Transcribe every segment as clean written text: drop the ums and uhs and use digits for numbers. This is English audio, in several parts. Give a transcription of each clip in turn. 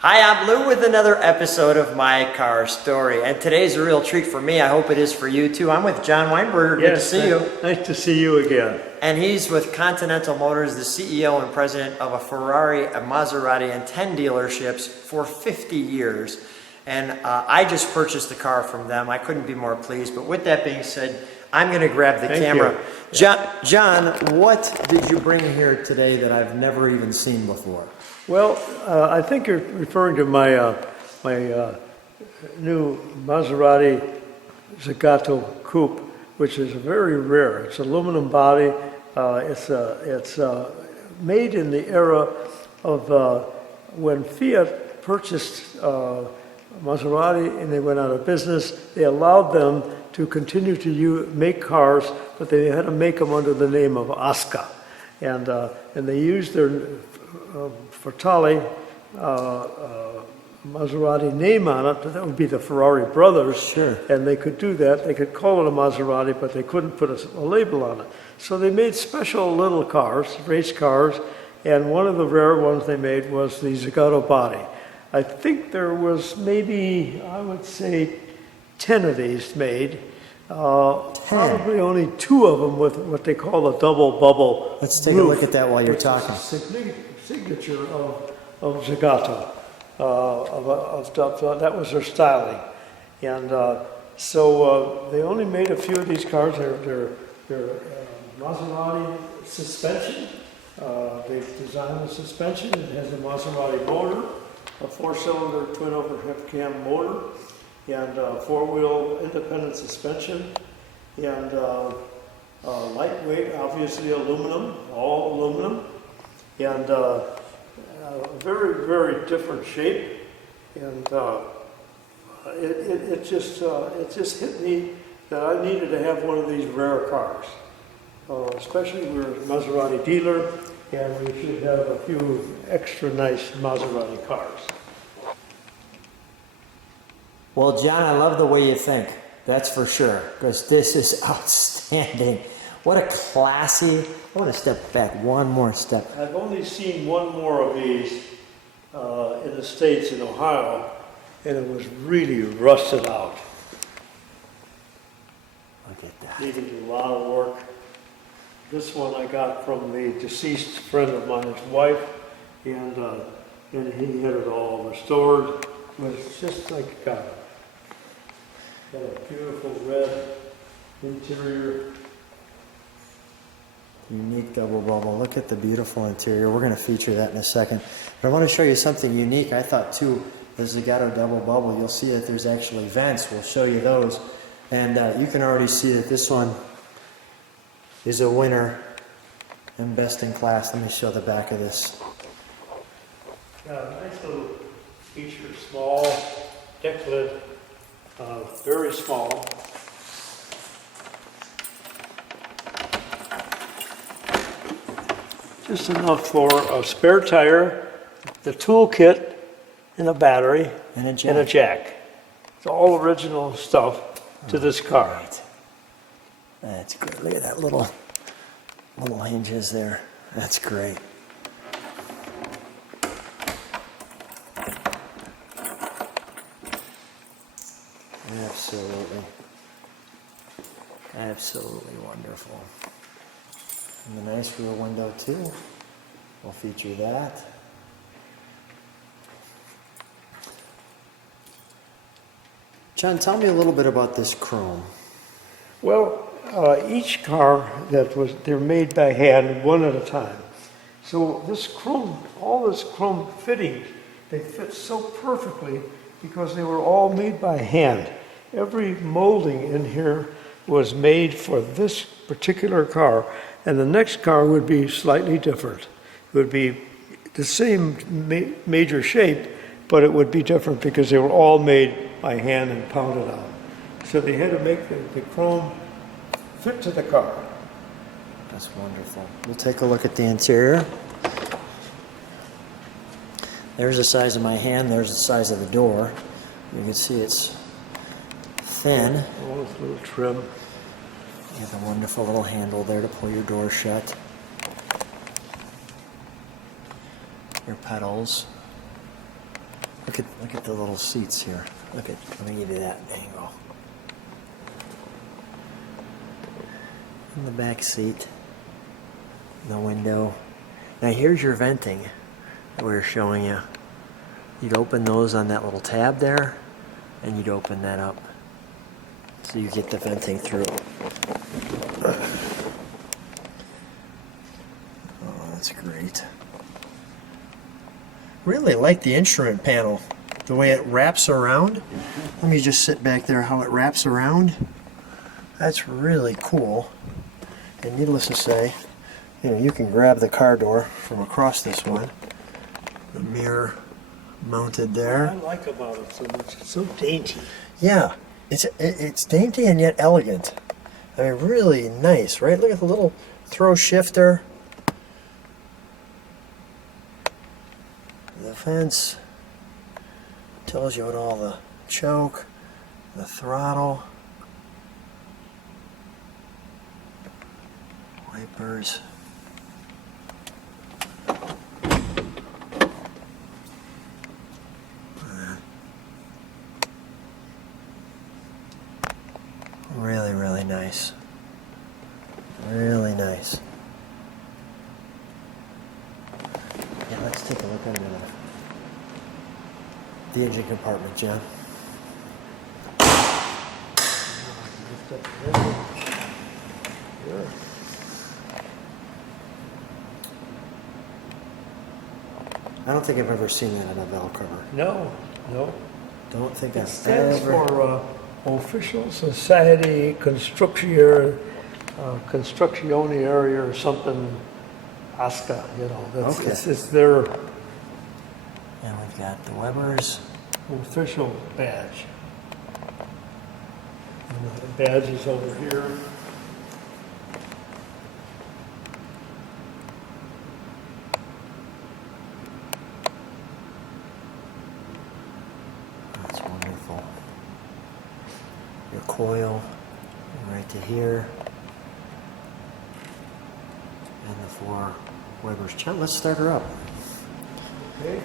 Hi, I'm Lou with another episode of My Car Story, and today's a real treat for me. I hope it is for you too. I'm with John Weinberger. Good to see you. Nice to see you again. And he's with Continental Motors, the CEO and president of a Ferrari, a Maserati, and 10 dealerships for 50 years. And I just purchased the car from them. I couldn't be more pleased. But with that being said, I'm going to grab the camera. John, what did you bring here today that I've never even seen before? Well, I think you're referring to my new Maserati Zagato coupe, which is very rare. It's aluminum body. It's made in the era of when Fiat purchased Maserati and they went out of business. They allowed them to continue to make cars, but they had to make them under the name of OSCA, and they used their Ferrari Maserati name on it. That would be the Ferrari brothers. Sure. And they could do that. They could call it a Maserati, but they couldn't put a label on it. So they made special little cars, race cars, and one of the rare ones they made was the Zagato body. I think there was maybe, I would say, 10 of these made. Probably only 2 of them with what they call a double bubble. Let's take roof, a look at that while you're talking. Signature of Zagato. That was their styling, and so they only made a few of these cars. They're Maserati suspension. They designed the suspension. It has a Maserati motor, a 4-cylinder twin overhead cam motor, and 4-wheel independent suspension, and lightweight, obviously aluminum, all aluminum. And very, very different shape, and it just hit me that I needed to have one of these rare cars, especially we're a Maserati dealer, and we should have a few extra nice Maserati cars. Well, John, I love the way you think. That's for sure, because this is outstanding. What a classy, I want to step back one more step. I've only seen one more of these in the States, in Ohio, and it was really rusted out. Look at that. Needed a lot of work. This one I got from the deceased friend of mine's wife, and he had it all restored. But it's just like got a beautiful red interior. Unique double bubble. Look at the beautiful interior. We're going to feature that in a second. But I want to show you something unique. I thought too, the Zagato double bubble, you'll see that there's actually vents. We'll show you those. And you can already see that this one is a winner and best in class. Let me show the back of this. Nice little feature, small deck lid, very small. Just enough for a spare tire, the tool kit, and a battery, and a jack. It's all original stuff to this car. Right. That's great. Look at that little hinges there. That's great. Absolutely. Absolutely wonderful. And the nice rear window too. We'll feature that. John, tell me a little bit about this chrome. Well, each car they're made by hand, one at a time. So this chrome, all this chrome fittings, they fit so perfectly because they were all made by hand. Every molding in here was made for this particular car, and the next car would be slightly different. It would be the same major shape, but it would be different because they were all made by hand and pounded out. So they had to make the chrome fit to the car. That's wonderful. We'll take a look at the interior. There's the size of my hand, there's the size of the door. You can see it's thin. Oh, it's a little trim. You have a wonderful little handle there to pull your door shut. Your pedals. Look at the little seats here. Let me give you that angle. In the back seat, the window. Now here's your venting that we were showing you. You'd open those on that little tab there, and you'd open that up. So you get the venting through. Oh, that's great. Really like the instrument panel, the way it wraps around. Let me just sit back there, how it wraps around. That's really cool. And needless to say, you know, you can grab the car door from across this one. The mirror mounted there. What I like about it so much, it's so dainty. Yeah, it's dainty and yet elegant. I mean, really nice, right? Look at the little throw shifter. The fence tells you what all the choke, the throttle, wipers. Really, really nice. Really nice. Yeah, let's take a look under the engine compartment, John. I don't think I've ever seen that on a valve cover. No. Don't think It I've stands ever. for Official Society Constructioniere or something, OSCA, you know. That's, Okay. it's their And we've got the Webers. official badge. And the badge is over here. That's wonderful. Your coil right to here. And the 4 Webers. John, let's start her up. Okay.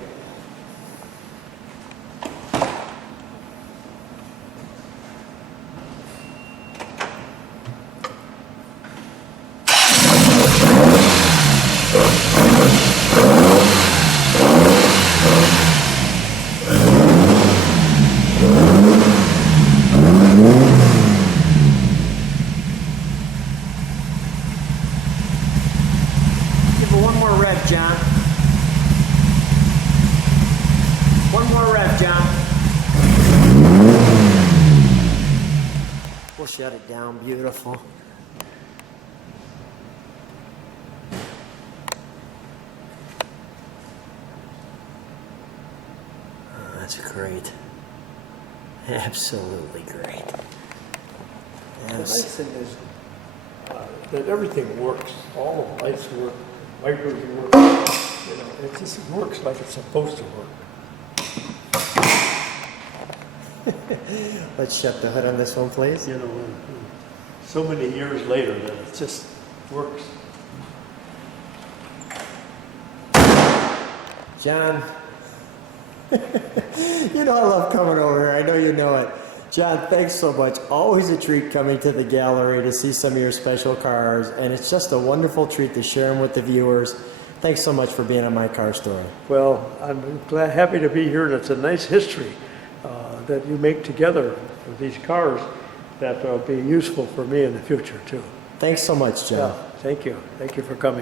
Give her one more rev, John. One more rev, John. We'll shut it down. Beautiful. Oh, that's great. Absolutely great. The Yes. nice thing is that everything works. All the lights work, wipers work. You know, it just works like it's supposed to work. Let's shut the hood on this one, please. You know, so many years later that it just works. John, you know I love coming over here. I know you know it. John, thanks so much. Always a treat coming to the gallery to see some of your special cars, and it's just a wonderful treat to share them with the viewers. Thanks so much for being on My Car Story. Well, I'm happy to be here, and it's a nice history that you make together with these cars that will be useful for me in the future, too. Thanks so much, John. Yeah, thank you. Thank you for coming.